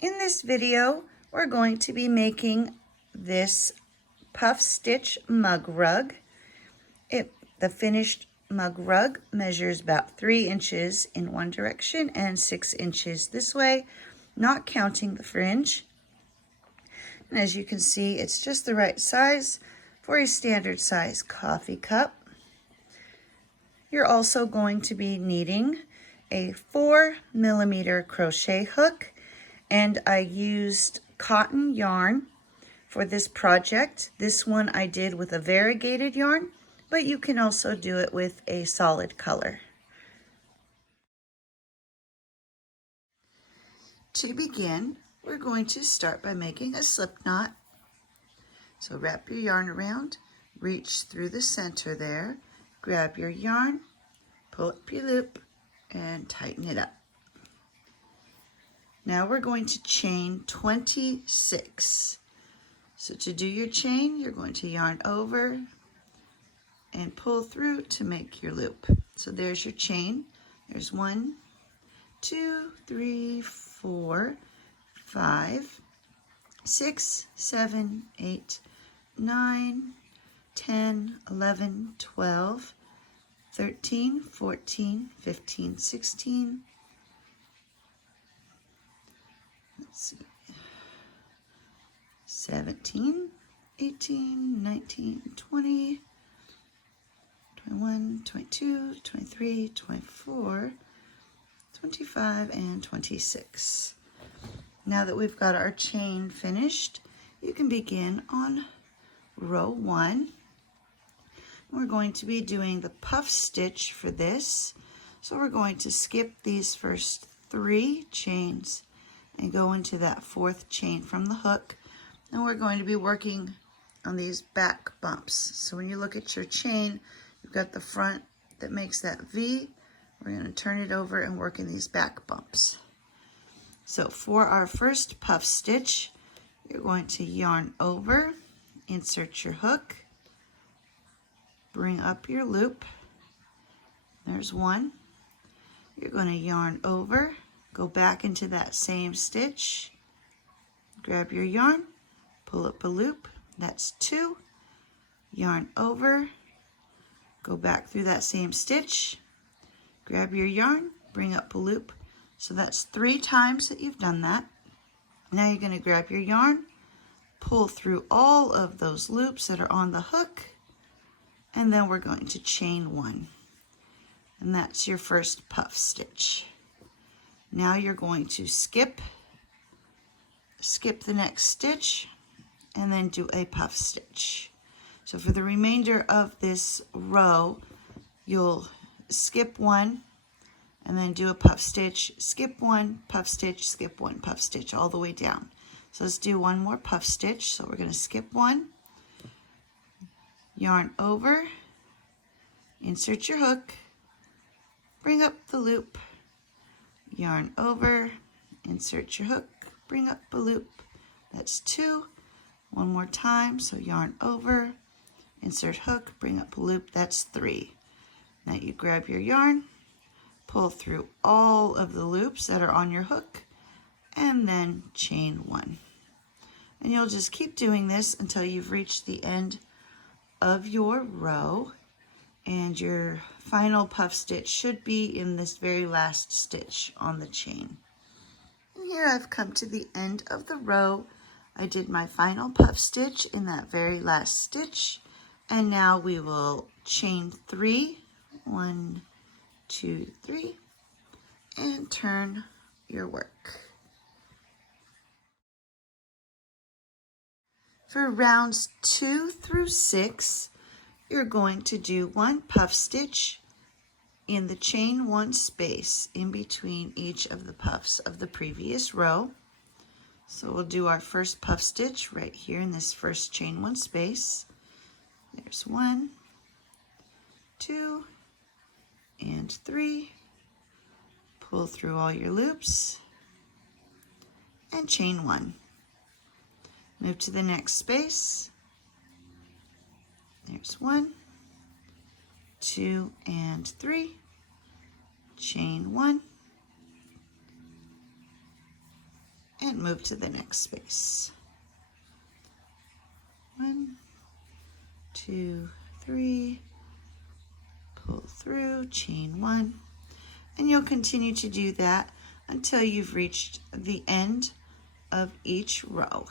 In this video, we're going to be making this puff stitch mug rug. The finished mug rug measures about 3 inches in one direction and 6 inches this way, not counting the fringe. And as you can see, it's just the right size for a standard size coffee cup. You're also going to be needing a 4mm crochet hook, and I used cotton yarn for this project. This one I did with a variegated yarn, but you can also do it with a solid color. To begin, we're going to start by making a slip knot. So wrap your yarn around, reach through the center there, grab your yarn, pull up your loop, and tighten it up. Now we're going to chain 26. So to do your chain, you're going to yarn over and pull through to make your loop. So there's your chain. There's 1, 2, 3, 4, 5, 6, 7, 8, 9, 10, 11, 12, 13, 14, 15, 16, let's see, 17, 18, 19, 20, 21, 22, 23, 24, 25, and 26. Now that we've got our chain finished, you can begin on row 1. We're going to be doing the puff stitch for this. So we're going to skip these first 3 chains and go into that 4th chain from the hook. And we're going to be working on these back bumps. So when you look at your chain, you've got the front that makes that V. We're going to turn it over and work in these back bumps. So for our first puff stitch, you're going to yarn over, insert your hook, bring up your loop. There's 1. You're going to yarn over, go back into that same stitch, grab your yarn, pull up a loop. That's 2. Yarn over, go back through that same stitch, grab your yarn, bring up a loop. So that's 3 times that you've done that. Now you're going to grab your yarn, pull through all of those loops that are on the hook, and then we're going to chain 1. And that's your first puff stitch. Now you're going to skip the next stitch and then do a puff stitch. So for the remainder of this row, you'll skip 1 and then do a puff stitch, skip 1, puff stitch, skip 1, puff stitch, all the way down. So let's do one more puff stitch. So we're going to skip 1, yarn over, insert your hook, bring up the loop, yarn over, insert your hook, bring up the loop. That's 2. One more time. So yarn over, insert hook, bring up a loop. That's 3. Now you grab your yarn, pull through all of the loops that are on your hook, and then chain 1. And you'll just keep doing this until you've reached the end of your row, and your final puff stitch should be in this very last stitch on the chain. And here I've come to the end of the row. I did my final puff stitch in that very last stitch, and now we will chain 3, 1, 2, 3, and turn your work. For rounds 2 through 6, you're going to do 1 puff stitch in the chain 1 space in between each of the puffs of the previous row. So we'll do our first puff stitch right here in this first chain 1 space. There's 1, 2, and 3. Pull through all your loops and chain 1. Move to the next space. There's 1, 2, and 3. Chain 1 and move to the next space. 1, 2, 3, pull through, chain 1, and you'll continue to do that until you've reached the end of each row.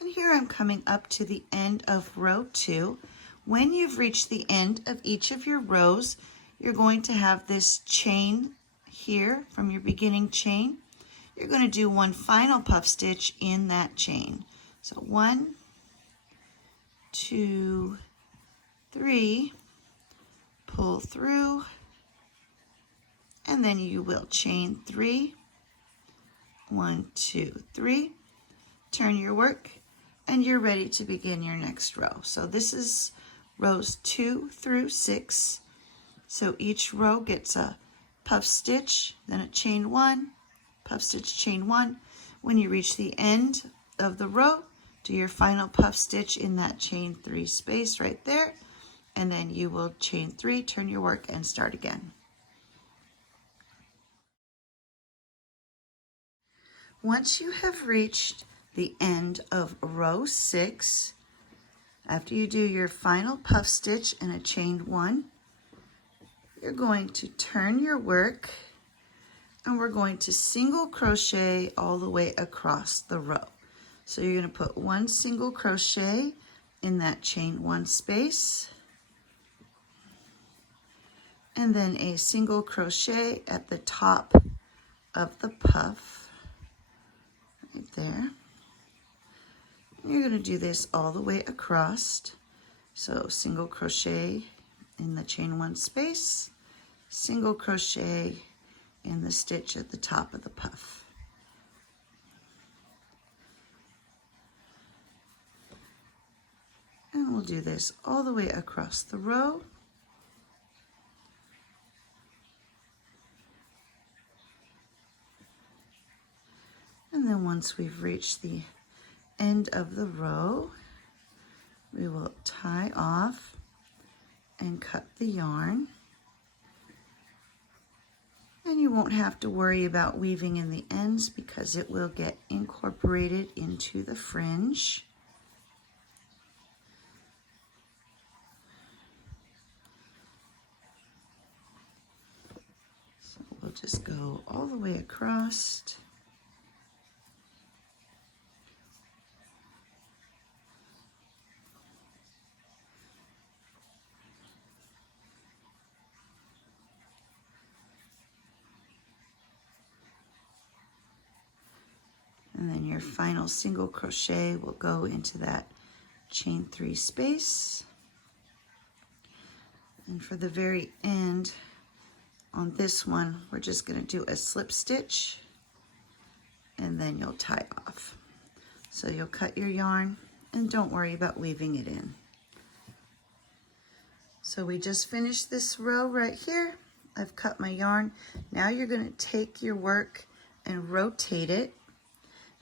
And here I'm coming up to the end of row 2. When you've reached the end of each of your rows, you're going to have this chain here from your beginning chain. You're going to do one final puff stitch in that chain. So 1, 2, 3, pull through, and then you will chain 3, 1, 2, 3, turn your work, and you're ready to begin your next row. So this is rows 2 through 6. So each row gets a puff stitch, then a chain 1, puff stitch, chain 1. When you reach the end of the row, do your final puff stitch in that chain 3 space right there, and then you will chain 3, turn your work, and start again. Once you have reached the end of row 6, after you do your final puff stitch and a chain 1, you're going to turn your work, and we're going to single crochet all the way across the row. So you're going to put 1 single crochet in that chain 1 space, and then a single crochet at the top of the puff right there. You're going to do this all the way across. So single crochet in the chain 1 space, single crochet in the stitch at the top of the puff. And we'll do this all the way across the row. And then once we've reached the end of the row, we will tie off and cut the yarn. And you won't have to worry about weaving in the ends because it will get incorporated into the fringe. So we'll just go all the way across. And then your final single crochet will go into that chain 3 space. And for the very end, on this one, we're just going to do a slip stitch, and then you'll tie off. So you'll cut your yarn, and don't worry about weaving it in. So we just finished this row right here. I've cut my yarn. Now you're going to take your work and rotate it.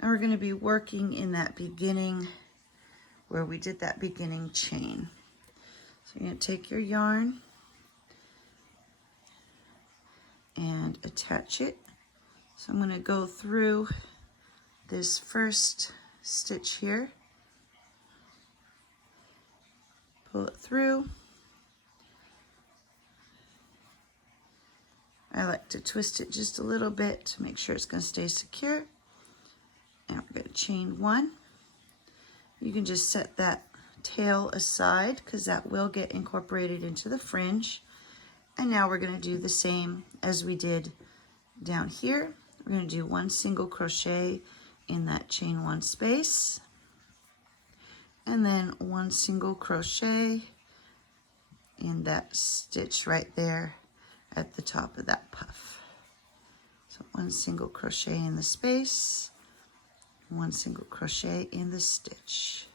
And we're going to be working in that beginning where we did that beginning chain. So you're going to take your yarn and attach it. So I'm going to go through this first stitch here, pull it through. I like to twist it just a little bit to make sure it's going to stay secure. Now we're going to chain 1. You can just set that tail aside because that will get incorporated into the fringe. And now we're going to do the same as we did down here. We're going to do 1 single crochet in that chain 1 space, and then 1 single crochet in that stitch right there at the top of that puff. So 1 single crochet in the space, 1 single crochet in the stitch.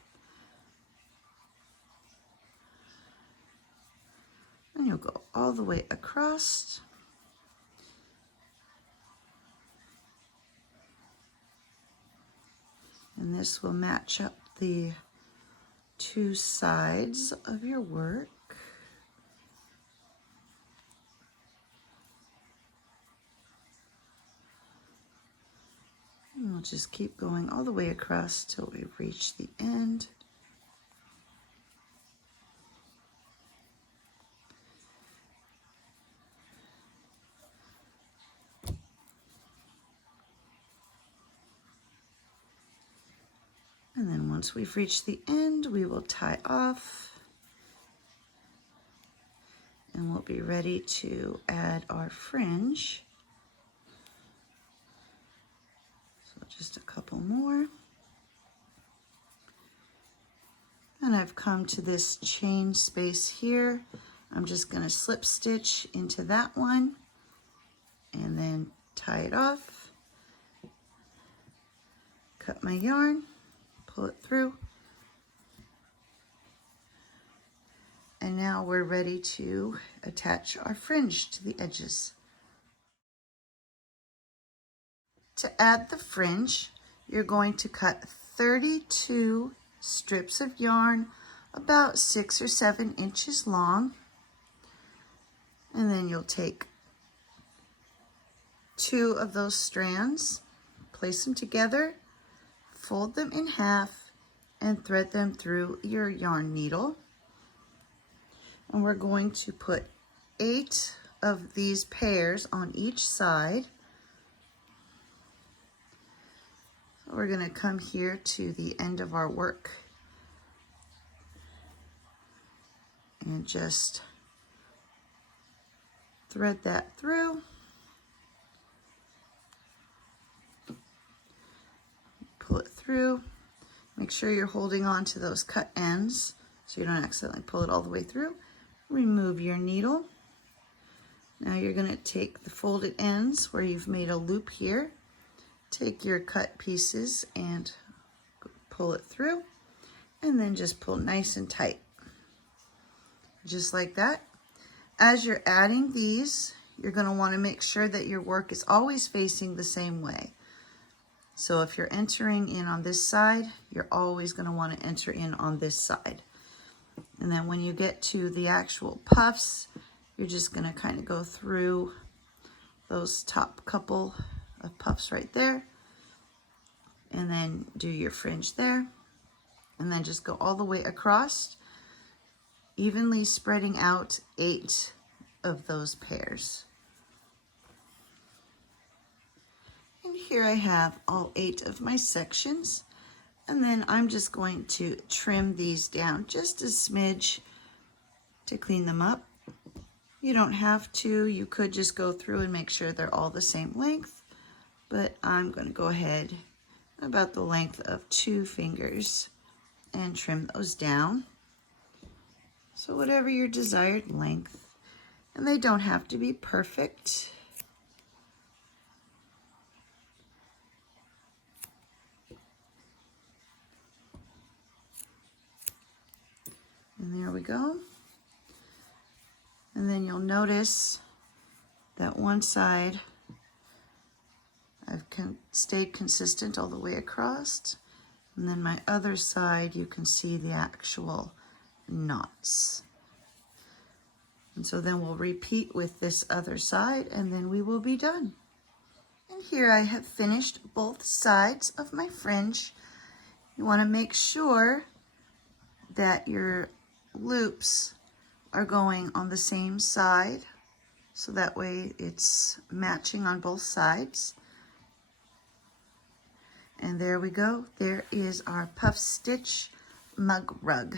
And you'll go all the way across. And this will match up the 2 sides of your work. And we'll just keep going all the way across till we reach the end. And then once we've reached the end, we will tie off. And we'll be ready to add our fringe. So just a couple more. And I've come to this chain space here. I'm just going to slip stitch into that one and then tie it off. Cut my yarn, pull it through. And now we're ready to attach our fringe to the edges. To add the fringe, you're going to cut 32 strips of yarn about 6 or 7 inches long. And then you'll take 2 of those strands, place them together, fold them in half, and thread them through your yarn needle. And we're going to put 8 of these pairs on each side. So we're going to come here to the end of our work and just thread that through. Pull it through. Make sure you're holding on to those cut ends so you don't accidentally pull it all the way through. Remove your needle. Now you're going to take the folded ends where you've made a loop here. Take your cut pieces and pull it through, and then just pull nice and tight. Just like that. As you're adding these, you're going to want to make sure that your work is always facing the same way. So if you're entering in on this side, you're always going to want to enter in on this side. And then when you get to the actual puffs, you're just going to kind of go through those top couple of puffs right there, and then do your fringe there, and then just go all the way across, evenly spreading out 8 of those pairs. And here I have all 8 of my sections. And then I'm just going to trim these down just a smidge to clean them up. You don't have to. You could just go through and make sure they're all the same length. But I'm going to go ahead about the length of 2 fingers and trim those down. So whatever your desired length. And they don't have to be perfect. And there we go. And then you'll notice that one side I've stayed consistent all the way across. And then my other side, you can see the actual knots. And so then we'll repeat with this other side, and then we will be done. And here I have finished both sides of my fringe. You want to make sure that your loops are going on the same side, so that way it's matching on both sides. And there we go. There is our puff stitch mug rug.